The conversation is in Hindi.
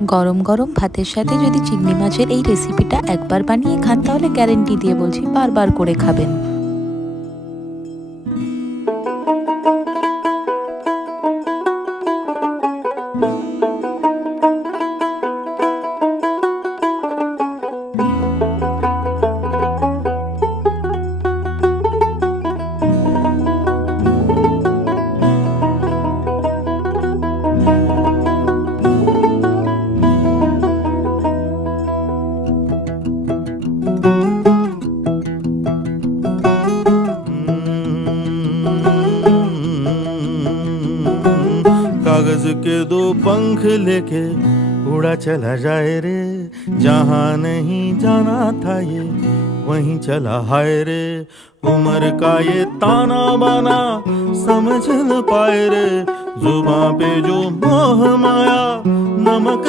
গরম গরম ভাতের সাথে যদি চিংড়ি মাছের এই রেসিপিটা একবার বানিয়ে খান তাহলে গ্যারেন্টি দিয়ে বলছি বারবার করে খাবেন। कागज के दो पंख लेके उड़ा चला जाए रे, जहाँ नहीं जाना था ये वहीं चला हाय रे। उम्र का ये ताना बाना समझ न पाए रे, जुबां पे जो मोह माया नमक